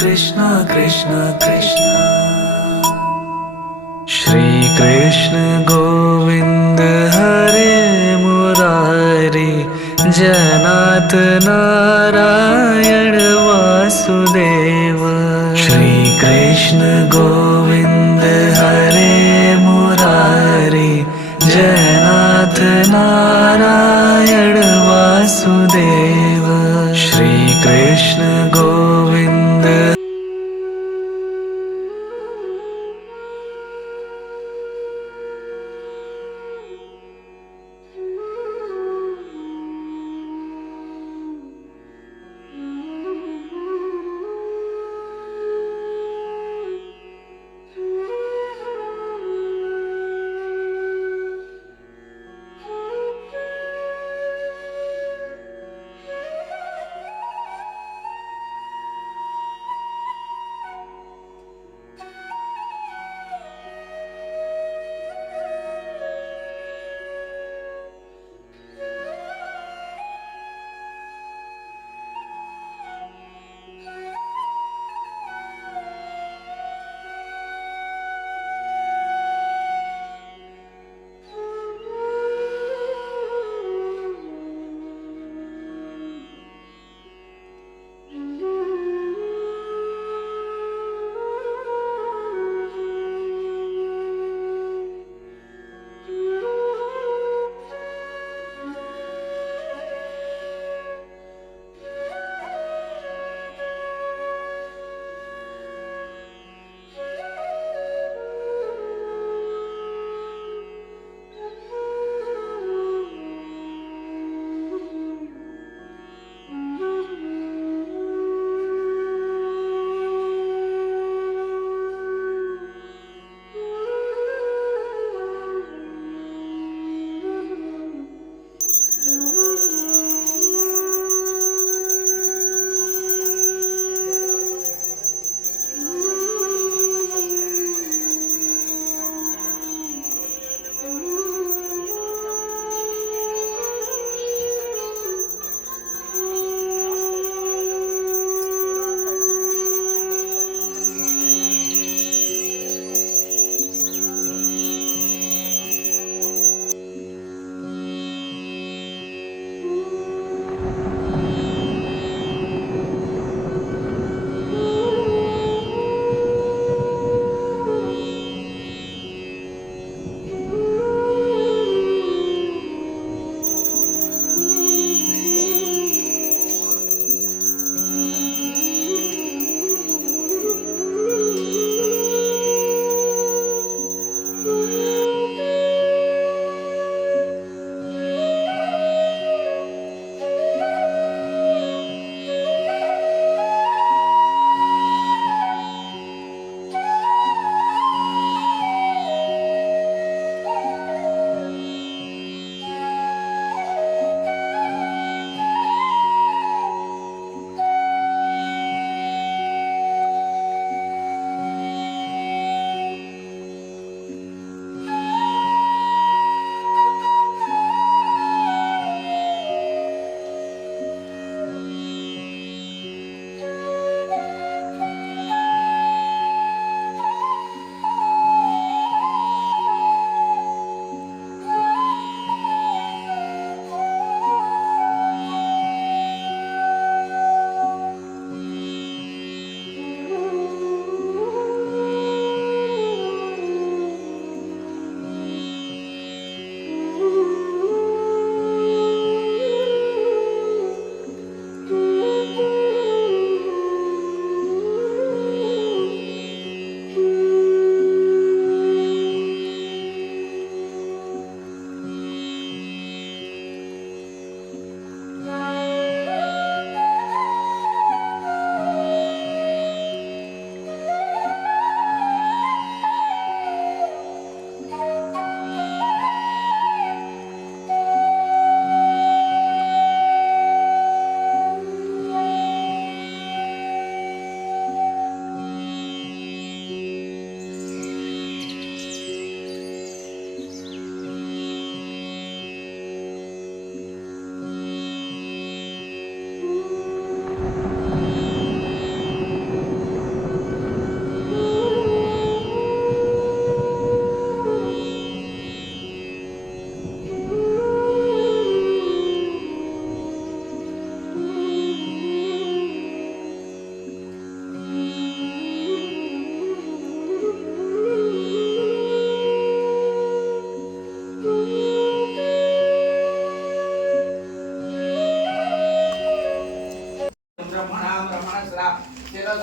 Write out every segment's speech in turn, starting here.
कृष्ण कृष्ण कृष्ण श्री कृष्ण गोविंद हरे मुरारी जनाथ नारायण वासुदेव। श्री कृष्ण गोविंद हरे मुरारी जनाथ नारायण वासुदेव। श्री कृष्ण गोविंद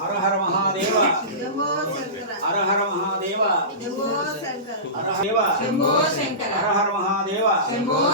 హర హర మహాదేవ శంభో శంకర హర హర మహాదేవ శంభో శంకర హర దేవ శంభో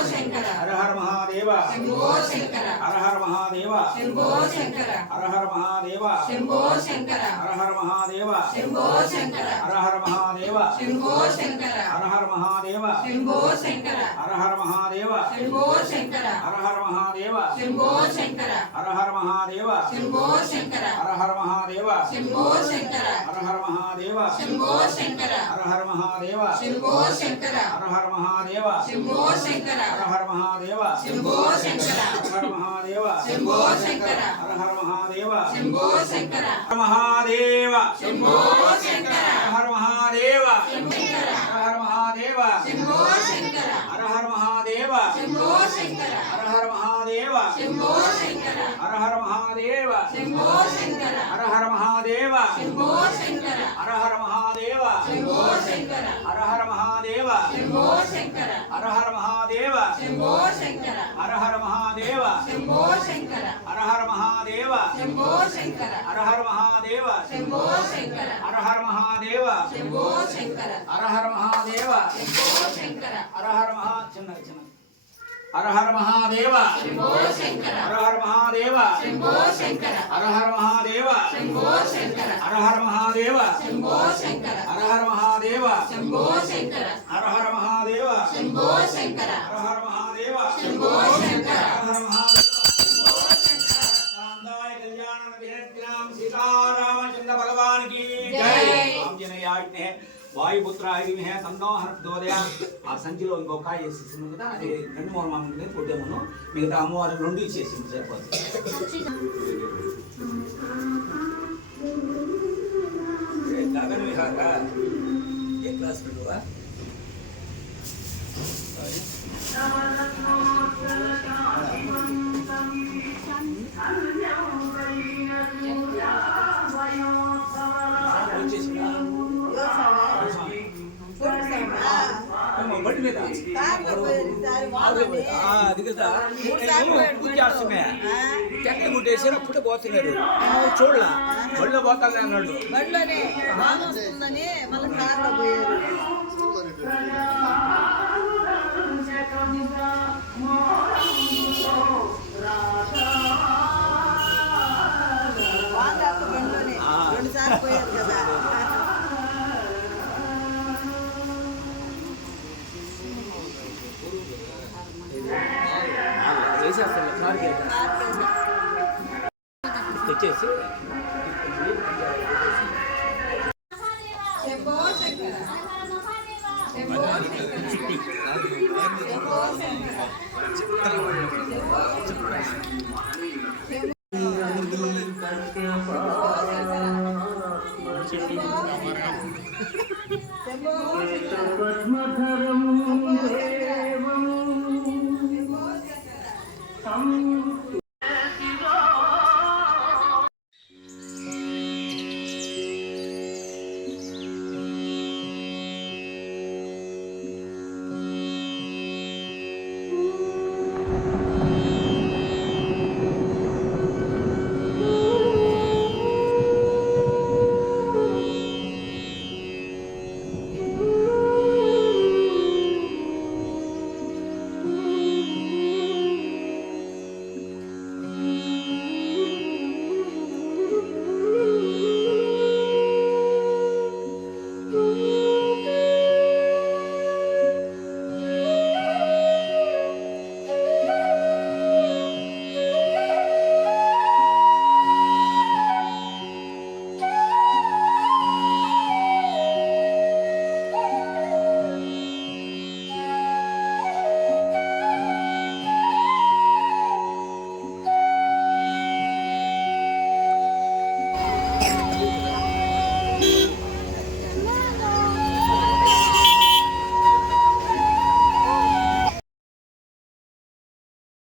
శంకర హర హర మహాదేవ శంభో శంకర హర హర మహాదేవ శంభో శంకర హర హర మహాదేవ శంభో శంకర హర హర మహాదేవ శంభో శంకర హర హర మహాదేవ శంభో శంకర హర హర మహాదేవ శంభో శంకర హర హర మహాదేవ శంభో శంకర హర హర మహాదేవ శంభో శంకర హర హర మహాదేవ శంభో శంకర హర హర మహాదేవ శంభో శంకర హర హర మహాదేవ శంభో శంకర హర హర మహాదేవ శంభో శంకర హర హర మహాదేవ శంభో శంకర హర హర మహాదేవ శంభో శంకర హర హర మహాదేవ శంభో శంకర హర హర మహాదేవ శంభో శంకర హర హర మహాదేవ శంభో శంకర మహాదేవ శంభో శంకర హర మహాదేవ శంకర హర మహాదేవ శంభో శంకర హర హర మహాదేవ శంభో శంకర హర హర మహాదేవ శంభో శంకర హర హర మహాదేవ శంభో శంకర హర హర మహాదేవ శంభో శంకర హర హర మహాదేవ శంభో శంకర హర హర మహాదేవ శంభో శంకర హర హర మహాదేవ శంభో శంకర హర హర మహాదేవ శంభో శంకర హర హర మహాదేవ శంభో శంకర హర హర మహాదేవ శంభో శంకర హర హర మహాదేవ శంభో శంకర హర హర మహాదేవ శంభో శంకర హర హర మహా చిన్న చిన్న హర హర మహాదేవ శంభో శంకర హర హర మహాదేవ శంభో శంకర హర హర మహాదేవ శంభో శంకర హర హర మహాదేవ శంభో శంకర హర హర మహాదేవ శంభో శంకర హర హర మహాదేవ శంభో శంకర హర హర మహాదేవ శంభో శంకర హర హర మహాదేవ శంభో శంకర शानदार कल्याण विराम सीतारामचंद्र भगवान की जय। ఆంజనేయాజ్ఞే వాయుపుత్రాయ విమహే తన్నో హనుమదోదయ ఆ సంచిలో ఇంకో కాయ వేసేసింది కదా అది రెండు మూడు మామిడి కొట్టేమును మిగతా అమ్మవారు రెండు ఇచ్చేసింది సరిపోతుంది గగన విహార ఏ క్లాస్ నువ్వా వచ్చేసిందా బండి మీద అది కదా పూజ చేస్తున్నా చెక్క ముట్టేసారు అప్పుడే పోతున్నారు చూడలా బడిలో పోతాను అన్నాడు బండ్లోనే వాన వస్తుందని మళ్ళీ కార్లో పోయారు బండ్లోనే 2 సార్లు పోయారు కదా వేసేస్తాను కార్కి తెచ్చేసి శంభో శంకర శంభో శంకర శంభో పద్మధరం దేవం